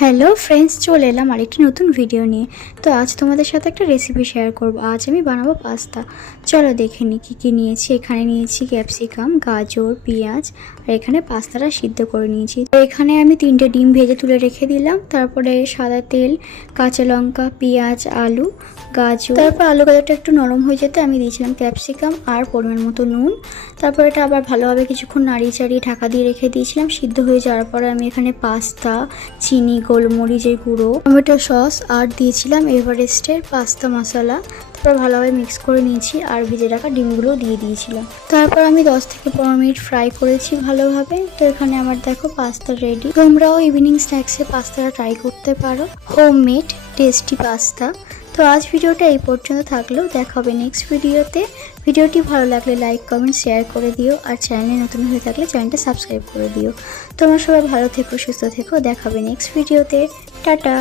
Hello friends, চলে এলাম আরেকটি নতুন ভিডিও নিয়ে। তো আজ তোমাদের সাথে একটা রেসিপি শেয়ার করব। আজ আমি বানাবো পাস্তা। চলো দেখে নিই কী কী নিয়েছি। এখানে নিয়েছি ক্যাপসিকাম, গাজর, পেঁয়াজ, আর এখানে পাস্তাটা সিদ্ধ করে নিয়েছি। তো এখানে আমি 3টে ডিম ভেজে তুলে রেখে দিলাম। তারপরে সাদা তেল, কাঁচা লঙ্কা, পেঁয়াজ, আলু, গাজর, তারপর আলু গাজরটা একটু নরম হয়ে যেতে আমি দিয়েছিলাম ক্যাপসিকাম আর পরিমাণ মতো নুন। তারপর এটা আবার ভালোভাবে কিছুক্ষণ নাড়িয়ে চাড়িয়ে ঢাকা দিয়ে রেখে দিয়েছিলাম। সিদ্ধ হয়ে যাওয়ার পরে আমি এখানে পাস্তা, চিনি, গোলমরিচের গুঁড়ো, টমেটো সস আর দিয়েছিলাম এভারেস্টের পাস্তা মশলা। তারপর ভালোভাবে মিক্স করে নিয়েছি আর ভেজে রাখা ডিমগুলো দিয়ে দিয়েছিলাম। তারপর আমি 10 থেকে 15 মিনিট ফ্রাই করেছি ভালোভাবে। তো এখানে আমার দেখো পাস্তা রেডি। তোমরাও ইভিনিং স্ন্যাক্সে পাস্তাটা ট্রাই করতে পারো, হোমমেড টেস্টি পাস্তা। তো আজ ভিডিওটা এই পর্যন্ত থাকলেও, দেখা হবে নেক্সট ভিডিওতে। ভিডিওটি ভালো লাগলে লাইক, কমেন্ট, শেয়ার করে দিও। আর চ্যানেলে নতুন হয়ে থাকলে চ্যানেলটা সাবস্ক্রাইব করে দিও। তোমরা সবাই ভালো থেকো, সুস্থ থেকো। দেখা হবে নেক্সট ভিডিওতে। টাটা।